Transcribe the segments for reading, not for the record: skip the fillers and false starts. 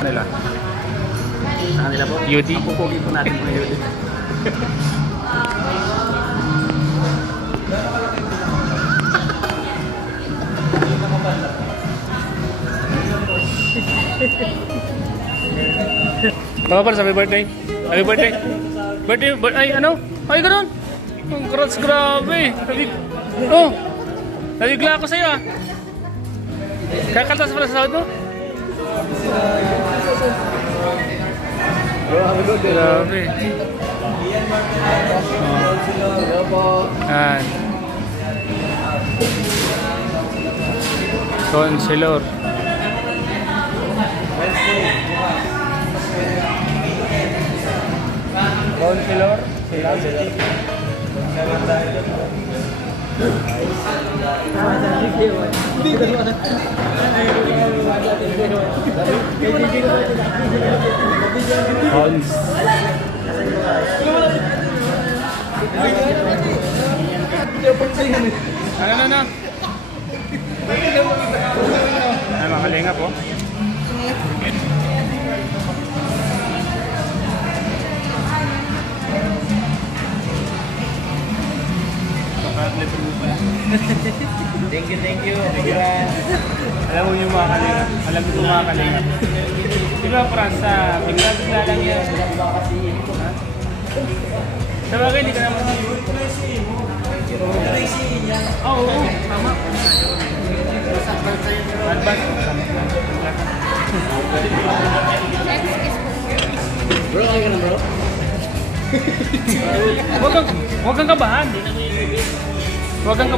Nila. Nila po? UD. Pupugi po natin po UD. Mga pars, happy birthday. Happy birthday. Ay, ano? Ay, ganun. Congrats, grabe. Oh, nabigla ako sa'yo ah. Kakaltas pala sa sahod mo? Grabe. Yan. Conselor. Conselor. Cons. Ano? Ay, makalinga po. Thank you. Alam mo yung mga kalinga. Alam mo yung mga kalinga. Diba, Franz, bigla lang yan. Sa bagay, hindi ka naman. Oo, tama. Bro, okay ka na bro? Huwag kang kabahan. Huwag kang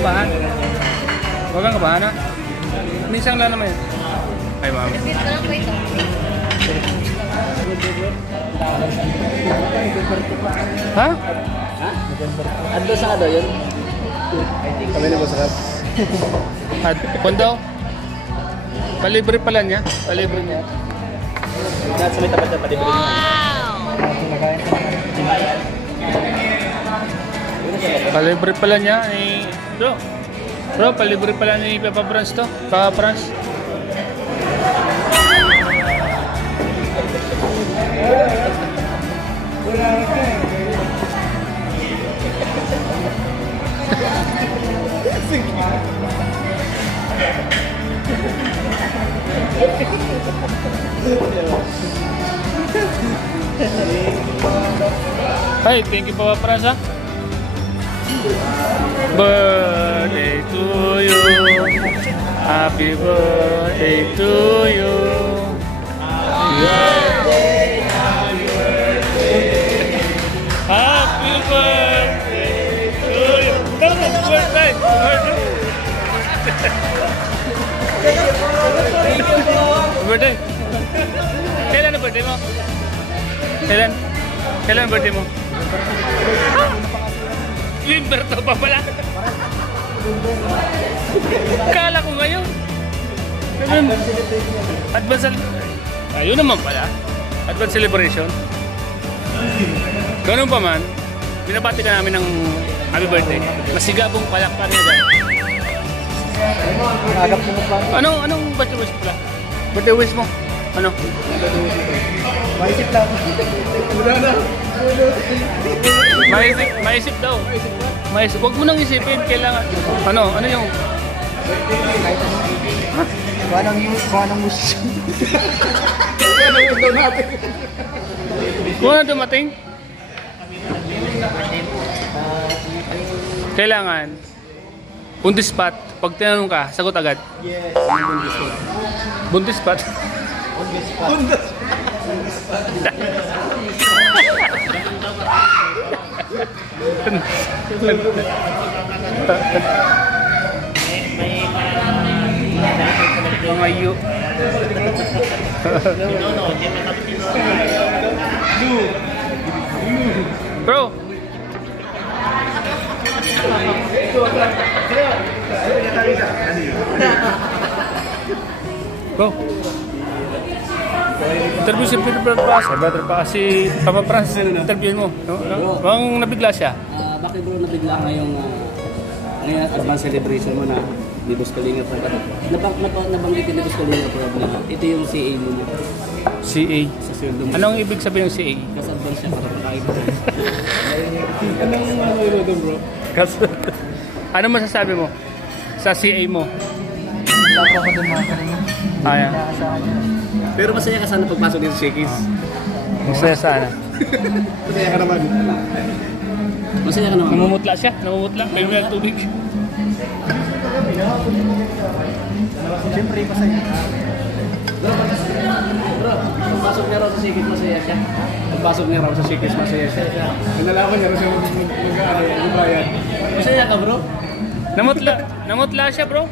kabahan ha. Minsan lang naman yun. Ay, mama. Ha? Ando sa kado yun? Kami na masarap. At kondo? Palibre pala niya. Palibre niya. Sa may tapat na palibre niya. Palibre pala niya. Bro, palibre pala ni Papa Franz to. Papa Franz. Hi, thank you Papa Franz ha. Birthday to you. Happy birthday to you. Happy birthday to you. Birthday. Birthday. Kailan ang birthday mo? Kailan ang birthday mo? Limberto pa pala. Kala ko ngayon. Advance ayun naman pala. Advance celebration. Ganun pa man, binabati ka namin ng happy birthday. Masigabong palakpan niya dyan. Anong birthday wish pala? Birthday wish mo? Ano? Maisip lang. Maisip daw. Maisip. Huwag mo nang isipin. Kailangan. Ano yung? Kuha ng mus. Kuha na dumating? Kailangan. On the spot. Pag tinanong ka, sagot agad. Yes. Buntis spot. Lumayo. Bro. Bro. Interview si Brother Paas. Brother Paas si Papa Franz. Interview mo. Bang nabigla siya? Bakit bro nabigla ngayong ngayon advance celebration mo na ni Boss Kalinga po? Nabanggit ni Boss Kalinga po na ito yung CA mo niya. CA. Sa sweldo mo. Anong ibig sabihin ng CA? Kasi advance siya para pakain mo. Anong ano doon bro? Ano masasabi mo sa CA mo? Dapat ako doon mga kalinga. Ayan. Pero masaya ka sana pagpasok dito sa Shakey's. Masaya sana. Masaya ka naman. Masaya ka naman. Namumutla siya. Namumutla. May may tubig. Siyempre, masaya. Bro, pagpasok niya raw sa Shakey's, masaya siya. Pagpasok niya raw sa Shakey's, masaya siya. Nalaman niya raw siya mag-bayad. Masaya ka bro? Namutla. Namutla siya bro.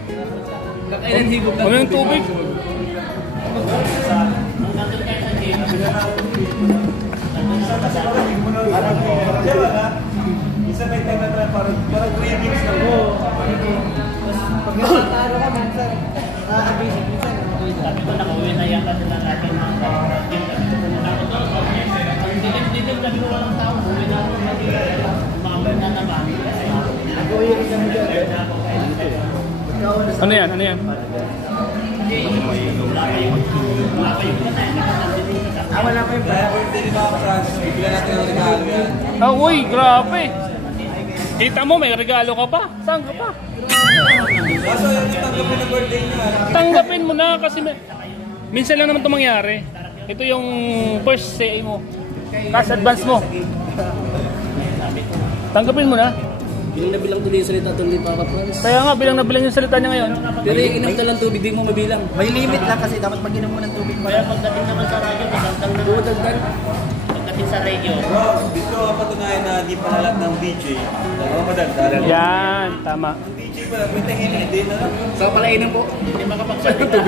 Kailan higop lang. Huwag yung tubig. Isa may time na parang 3 weeks na mo. Pag nakataro ka, minsan, nakaka-basic minsan. Sabi ko, nakauwi na yan kasi na natin mga dilim kami walang tao. Uwi na ako, umabot na naman. Nag-uwi rin kami dyan. Ano yan? Ano yan? Wala pa yung birthday ni Papa Francis. Bigyan natin ang regalo yan. Ah, uy, grabe. Kita mo, may regalo ka pa. Saan ka pa? Kaso yung tanggapin ng birthday niya. Tanggapin mo na kasi minsan lang naman ito mangyari. Ito yung first CA mo. Cash advance mo. Tanggapin mo na. Bilang na bilang tuloy yung salita tuloy ni Papa Franz. Kaya nga, bilang na bilang yung salita niya ngayon. Pero yung inom na lang tubig, di mo mabilang. May limit lang kasi dapat mag-inom mo ng tubig. Kaya pagdating naman sa radyo, magandang na Oo, dagdag. pagdating sa radio. Bro, dito ang patunayan na di pala lahat ng DJ. Dalawa madagdagan. Yan, tama. Ang DJ pala, may tahimik din na. Sa palainan po. Hindi makapagsalita.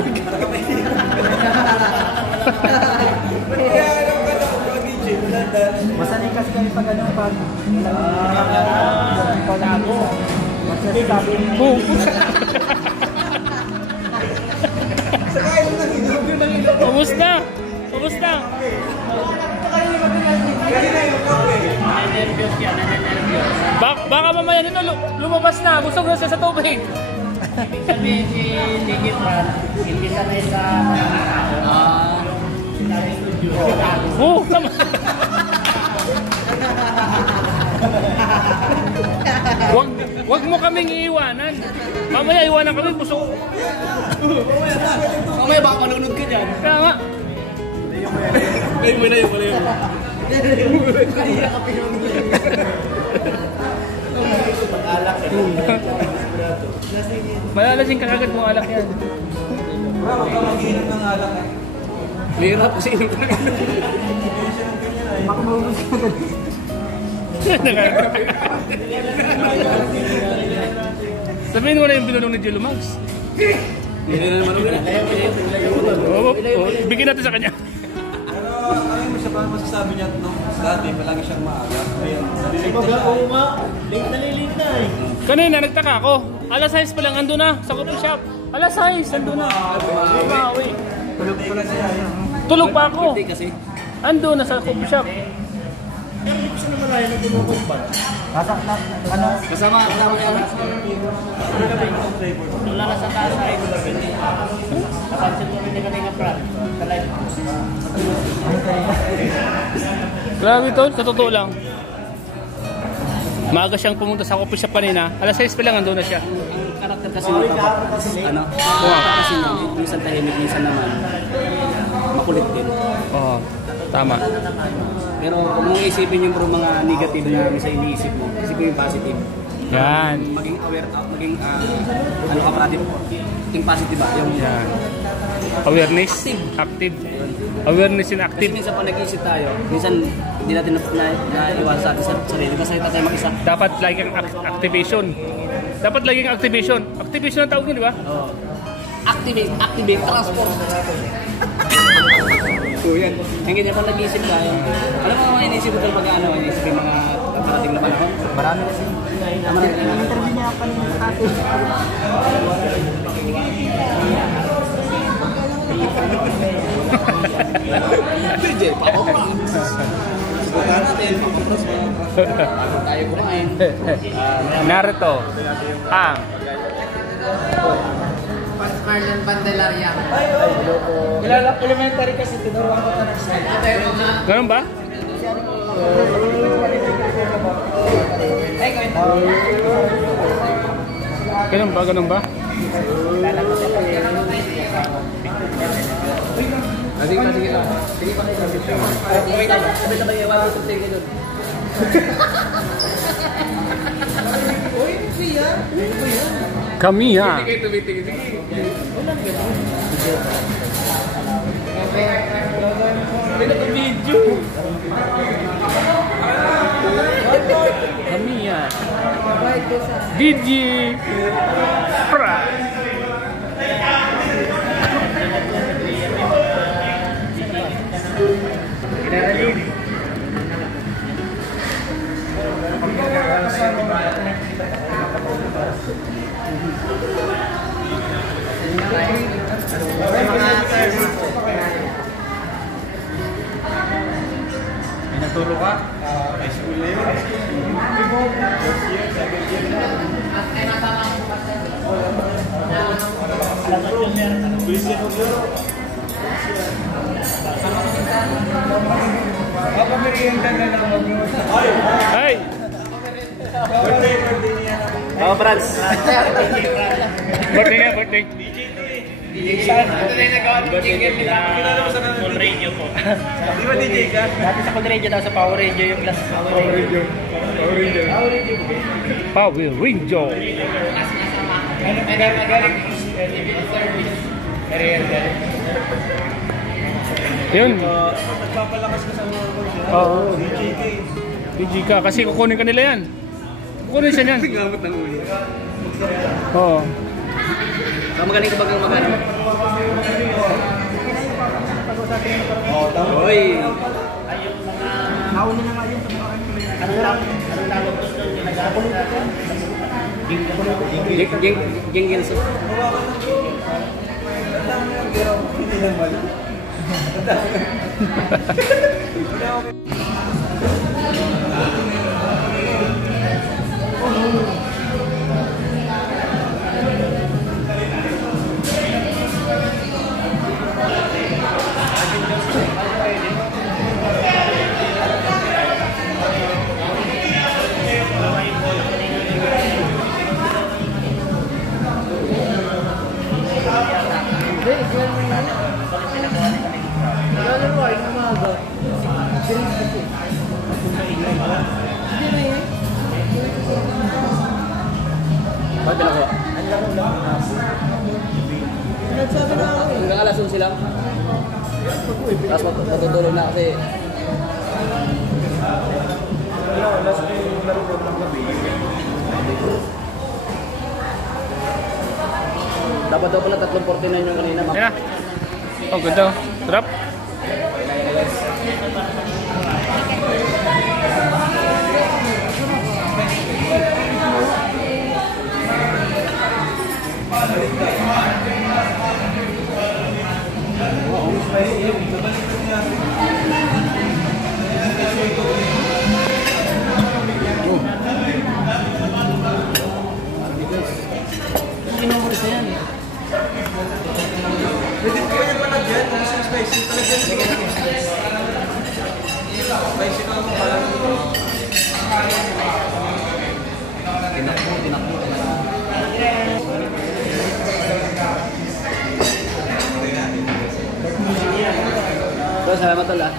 Kaya alam ka lang, bro, DJ, madagdagan. Masanay kasi kami pag ano, pag Boom. Kumusta? Kumusta? Nervyos yan, nervyos. Baka mamaya nito lumabas na. Busog na siya sa tubig. Ibig sabihin si Ligit Fran, hindi sanay sa Tama. Wag mo kaming iiwanan. Mamaya iwanan kami busog. mamaya baka manunod ka dyan. Kaya nga. Ay, mo na yun, wala yun. Malalasing ka kagad mo alak yan. Bro, huwag ka mag-inom ng alak eh. Mahirap kasi inom talaga. Sabihin mo na yung binulong ni Jello Max. Hindi na naman ulit. Bigyan natin sa kanya. Pero ano yung masasabi niya nung dati, palagi siyang maaga. Ngayon, nalilig na siya. Oo nga, late na late na eh. Kanina nagtaka ako. Alas 6 pa lang ando na sa coffee shop. Alas 6 ando na. Umawi. Birthday kasi yan. Tulog pa ako. Birthday kasi. Ando na sa coffee shop. Kasama kaya. Wala na sa taas ay napansin ko rin kanina Fran sa live. Grabe to, sa totoo lang. Maaga siyang pumunta sa coffee shop kanina. Alas 6 pa lang ando na siya. Karakter kasi ng Papa. Ano? Kasi minsan tahimik, minsan naman makulit din. Oo, tama. Pero kung mong isipin yung bro mga negative na sa iniisip mo, isipin yung positive. Yan. Maging aware, maging ano ka parati, maging positive ba? Yung Yan. Awareness. Active. Awareness and kasi active. minsan pag nag-iisip tayo, minsan hindi natin naiwan sa atin sa sarili. Basta tayo mag-isa. Dapat laging activation. Dapat laging activation. Activation ang tawag yun, di ba? Oo. activate, transport. So yan. Ang ganyan pag nag-iisip ka, alam mo mga inisip mo talaga mag-ano, inisip yung mga parating na panahon. Marami kasi. Interview niya pa rin sa atin. DJ, papapras. Subukan natin, papapras mo. Tayo kumain. Naruto. Ang. Marlon Bandelaria. Elementary kasi tinuruan ko ito ng slide. Ganun ba? Ganun ba? Ganun ba? Sige pa. Sige pa. Okay lang. Sabay-sabay yung wala sa tingin doon. Kami ha. Tumitingin. Video. Kami ha. DJ Pra. Naturo ka? High school na yun. Merienda na lang mag-iwas. Hey! Birthday niya na. Oh, Franz. Birthday nga, birthday. Ito na yung nagawa ng jingle nila. Full radio po. Di ba DJ ka? Dati sa full radio, tapos sa Power Radio yung class. Power Ranger. Magaling Yun. Nagpapalakas ka sa mga boys. Oo. DJ ka eh. DJ ka. Kasi kukunin ka nila yan. Kukunin siya yan. Gamot ng uli. Oo. Magaling ka bagang magano? Oo, tama. Hoy. Nauna na nga yun. Anong tawag ko doon? Geng Gilson. Hindi naman. Bakit pinakuha? Nagsabi na ako eh. Hanggang alas 11 lang. Tapos matutulog na kasi. Last day yung laro ng gabi. Dapat daw pala 3:49 yung kanina. Yan na. Oh, ganda. Sarap. Pwede ko yan pala dyan. Kung gusto spicy pala dyan. Spicy ka mo pala. Tinakbo. So, salamat tol ah.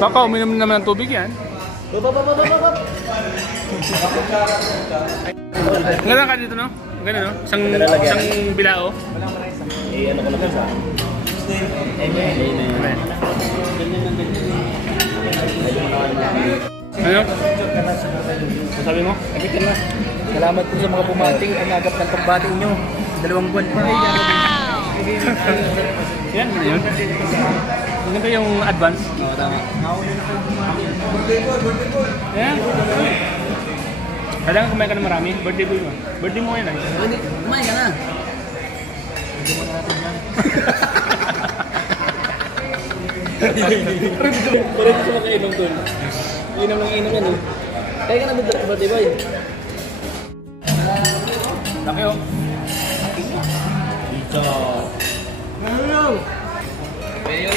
Baka uminom naman ng tubig yan. Ganda ka dito, no? Ganda, no? Isang bilao. Ano ko lang sa. Amen. Ganyan. Ano? Sabi mo? Kapitan na. Salamat po sa mga bumati. Ang agap ng pagbati nyo. 2 buwan pa. Yan, yun. Ano ba yung advance? Oo, tama. Yan. Kailangan kumain ka na marami. Birthday boy mo. Birthday mo yan ay. Pwede, kumain ka na. Parang gusto makainom doon. Inom ng inom yan eh. Kaya ka na ba, Boy? Laki oh. Pizza. Ano? Mayo,